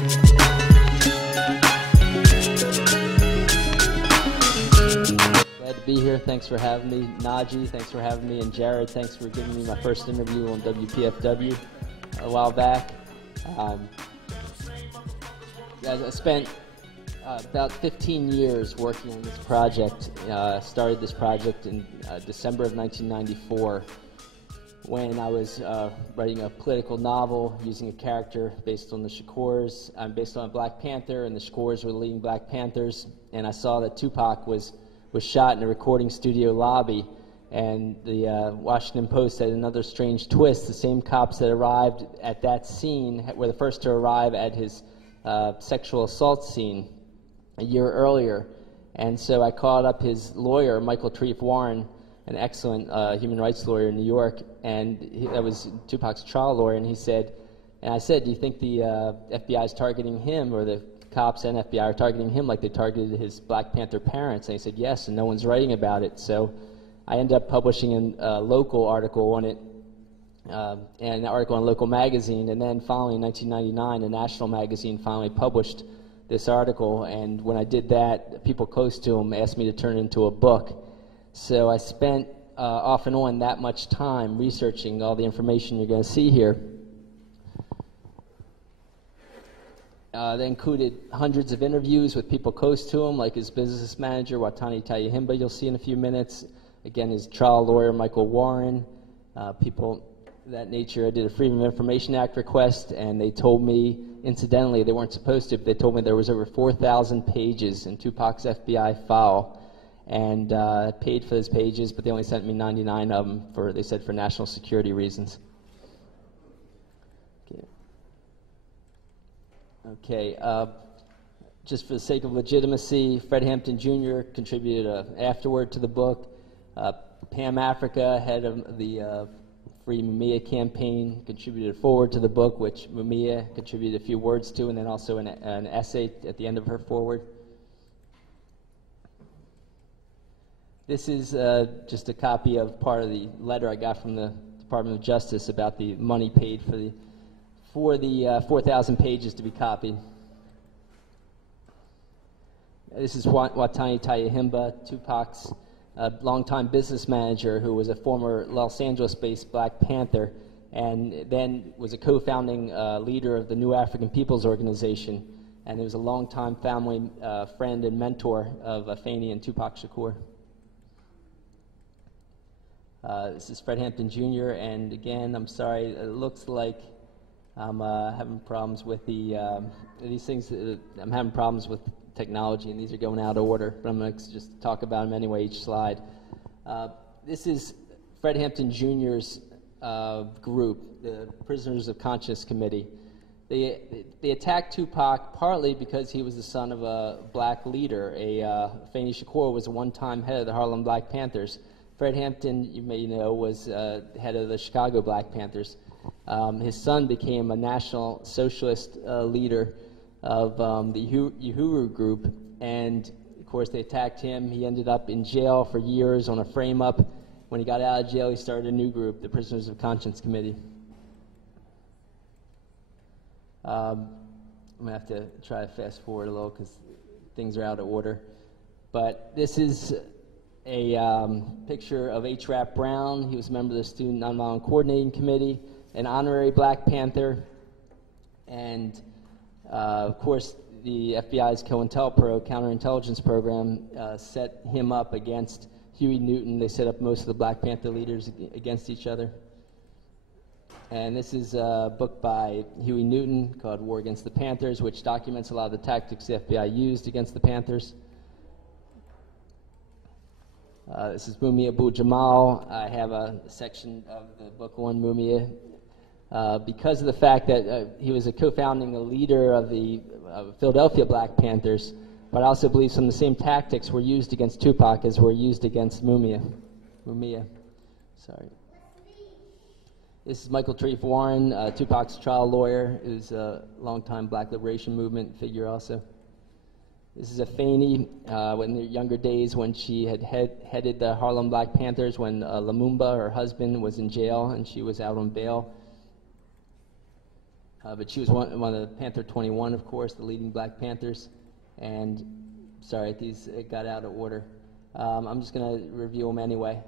Glad to be here. Thanks for having me. Najee, thanks for having me. And Jared, thanks for giving me my first interview on WPFW a while back. I spent about 15 years working on this project. Started this project in December of 1994 when I was writing a political novel using a character based on the Shakurs. Based on a Black Panther, and the Shakurs were the leading Black Panthers. And I saw that Tupac was shot in a recording studio lobby. And the Washington Post had another strange twist. The same cops that arrived at that scene were the first to arrive at his sexual assault scene a year earlier. And so I called up his lawyer, Michael Treef Warren, an excellent human rights lawyer in New York, and that was Tupac's trial lawyer, and I said, do you think the FBI is targeting him, or the cops and FBI are targeting him like they targeted his Black Panther parents? And he said, yes, and no one's writing about it. So I ended up publishing a local article on it, and an article in a local magazine, and then finally in 1999, a national magazine finally published this article, and when I did that, people close to him asked me to turn it into a book. So I spent off and on that much time researching all the information you're going to see here. That included hundreds of interviews with people close to him, like his business manager, Watani Tayahimba, you'll see in a few minutes. Again, his trial lawyer, Michael Warren, people of that nature. I did a Freedom of Information Act request, and they told me, incidentally, they weren't supposed to, but they told me there was over 4,000 pages in Tupac's FBI file, and paid for those pages, but they only sent me 99 of them they said for national security reasons. Okay, just for the sake of legitimacy, Fred Hampton Jr. contributed an afterword to the book. Pam Africa, head of the Free Mumia campaign, contributed a foreword to the book, which Mumia contributed a few words to, and then also an essay at the end of her foreword. This is just a copy of part of the letter I got from the Department of Justice about the money paid for the 4,000 pages to be copied. This is Watani Tayahimba, Tupac's longtime business manager, who was a former Los Angeles-based Black Panther, and then was a co-founding leader of the New African Peoples Organization, and he was a longtime family friend and mentor of Afeni and Tupac Shakur. This is Fred Hampton Jr., and again, I'm sorry, it looks like I'm having problems with these things. I'm having problems with technology, and these are going out of order, but I'm going to just talk about them anyway, each slide. This is Fred Hampton Jr.'s group, the Prisoners of Conscience Committee. They attacked Tupac partly because he was the son of a black leader. Afeni Shakur was a one-time head of the Harlem Black Panthers. Fred Hampton, you may know, was head of the Chicago Black Panthers. His son became a national socialist leader of the Uhuru group, and of course they attacked him. He ended up in jail for years on a frame-up. When he got out of jail, he started a new group, the Prisoners of Conscience Committee. I'm going to have to try to fast forward a little because things are out of order. But this is a picture of H. Rap Brown. He was a member of the Student Nonviolent Coordinating Committee, an honorary Black Panther, and of course the FBI's COINTELPRO, counterintelligence program, set him up against Huey Newton. They set up most of the Black Panther leaders against each other. And this is a book by Huey Newton called War Against the Panthers, which documents a lot of the tactics the FBI used against the Panthers. This is Mumia Abu-Jamal. I have a section of the book on Mumia because of the fact that he was a co-founding leader of the Philadelphia Black Panthers, but I also believe some of the same tactics were used against Tupac as were used against Mumia. Sorry. This is Michael Treef Warren, Tupac's trial lawyer, who's a longtime Black Liberation Movement figure also. This is Afeni in the younger days when she had headed the Harlem Black Panthers when Lumumba, her husband, was in jail and she was out on bail. But she was one of the Panther 21, of course, the leading Black Panthers. And sorry, these got out of order. I'm just going to review them anyway.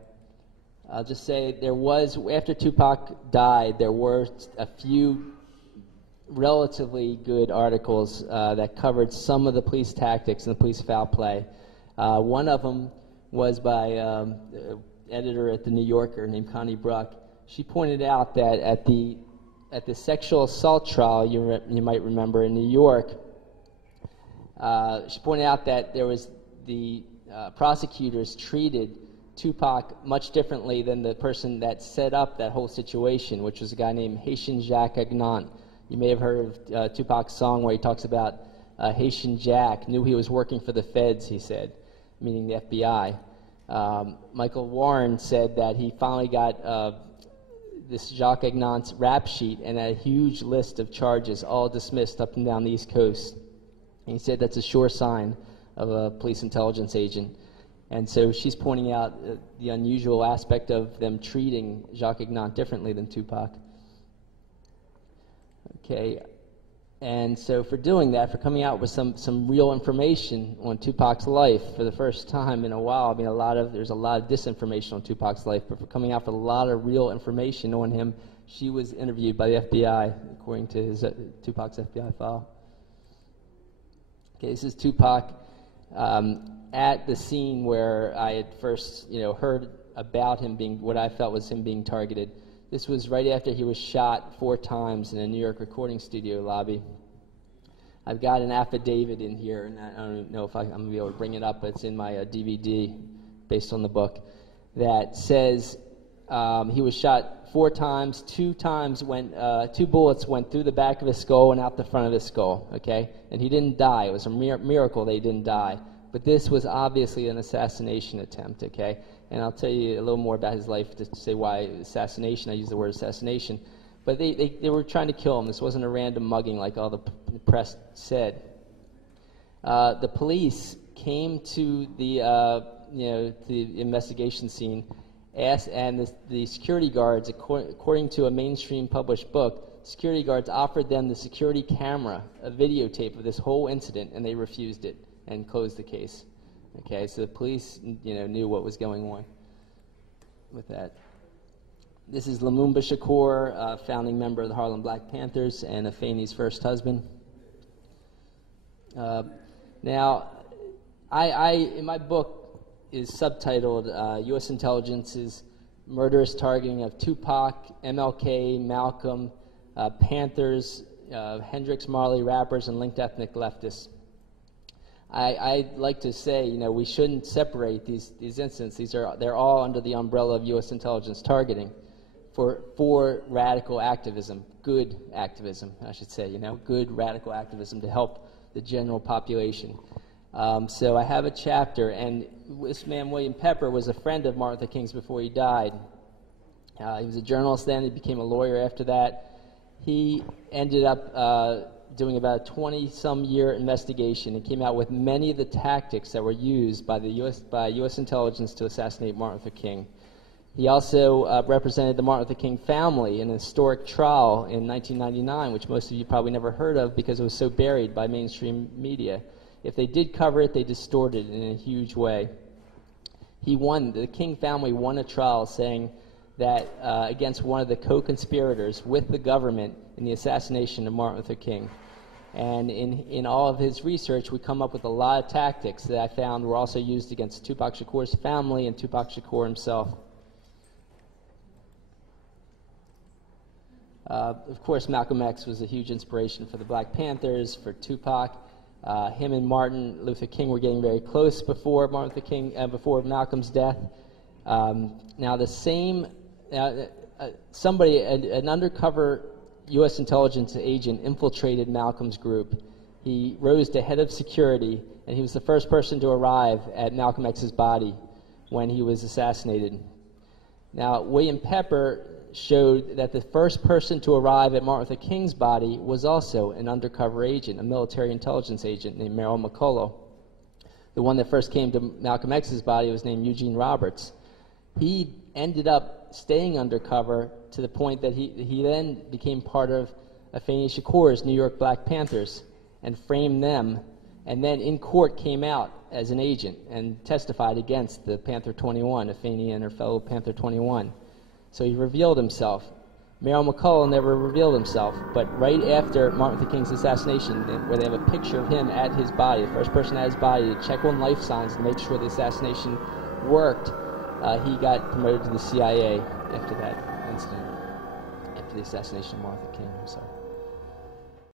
I'll just say there was, after Tupac died, there were a few relatively good articles that covered some of the police tactics and the police foul play. One of them was by an editor at the New Yorker named Connie Bruck. She pointed out that at the sexual assault trial, you might remember, in New York, she pointed out that there was the prosecutors treated Tupac much differently than the person that set up that whole situation, which was a guy named Haitian Jacques Agnant. You may have heard of Tupac's song where he talks about Haitian Jack knew he was working for the feds, he said, meaning the FBI. Michael Warren said that he finally got this Jacques Agnant's rap sheet and a huge list of charges, all dismissed up and down the East Coast. And he said that's a sure sign of a police intelligence agent. And so she's pointing out the unusual aspect of them treating Jacques Agnant differently than Tupac. Okay, and so for doing that, for coming out with some real information on Tupac's life for the first time in a while, I mean, there's a lot of disinformation on Tupac's life, but for coming out with a lot of real information on him, she was interviewed by the FBI, according to Tupac's FBI file. Okay, this is Tupac at the scene where I had first, heard about him being, what I felt was him being targeted. This was right after he was shot 4 times in a New York recording studio lobby. I've got an affidavit in here, and I don't know if I'm going to be able to bring it up, but it's in my DVD based on the book, that says he was shot 4 times, 2 bullets went through the back of his skull and out the front of his skull, okay? And he didn't die. It was a miracle that he didn't die. But this was obviously an assassination attempt, okay? And I'll tell you a little more about his life to say why assassination. I use the word assassination. But they were trying to kill him. This wasn't a random mugging like all the press said. The police came to the investigation scene, and the security guards, according to a mainstream published book, security guards offered them the security camera, a videotape of this whole incident, and they refused it and closed the case. Okay, so the police, knew what was going on with that. This is Lumumba Shakur, a founding member of the Harlem Black Panthers and Afeni's first husband. Now, in my book is subtitled U.S. Intelligence's Murderous Targeting of Tupac, MLK, Malcolm, Panthers, Hendrix Marley rappers, and linked ethnic leftists. I'd like to say, we shouldn't separate these incidents. They're all under the umbrella of U.S. intelligence targeting for radical activism, good activism, I should say, good radical activism to help the general population. So I have a chapter, and this man, William Pepper, was a friend of Martin Luther King's before he died. He was a journalist then. He became a lawyer after that. He ended up doing about a 20-some-year investigation and came out with many of the tactics that were used by U.S. intelligence to assassinate Martin Luther King. He also represented the Martin Luther King family in a historic trial in 1999, which most of you probably never heard of because it was so buried by mainstream media. If they did cover it, they distorted it in a huge way. The King family won a trial saying that against one of the co-conspirators with the government in the assassination of Martin Luther King. And in all of his research, we come up with a lot of tactics that I found were also used against Tupac Shakur's family and Tupac Shakur himself. Of course, Malcolm X was a huge inspiration for the Black Panthers, for Tupac. Him and Martin Luther King were getting very close before before Malcolm's death. Now, an undercover U.S. intelligence agent infiltrated Malcolm's group. He rose to head of security, and he was the first person to arrive at Malcolm X's body when he was assassinated. Now, William Pepper showed that the first person to arrive at Martin Luther King's body was also an undercover agent, a military intelligence agent named Merrill McCullough. The one that first came to Malcolm X's body was named Eugene Roberts. He ended up staying undercover to the point that he then became part of Afeni Shakur's New York Black Panthers and framed them, and then in court came out as an agent and testified against the Panther 21, Afeni and her fellow Panther 21. So he revealed himself. Merrill McCullough never revealed himself, but right after Martin Luther King's assassination, where they have a picture of him at his body, the first person at his body to check on life signs to make sure the assassination worked, he got promoted to the CIA after that incident, after the assassination of Martin Luther King. I'm sorry.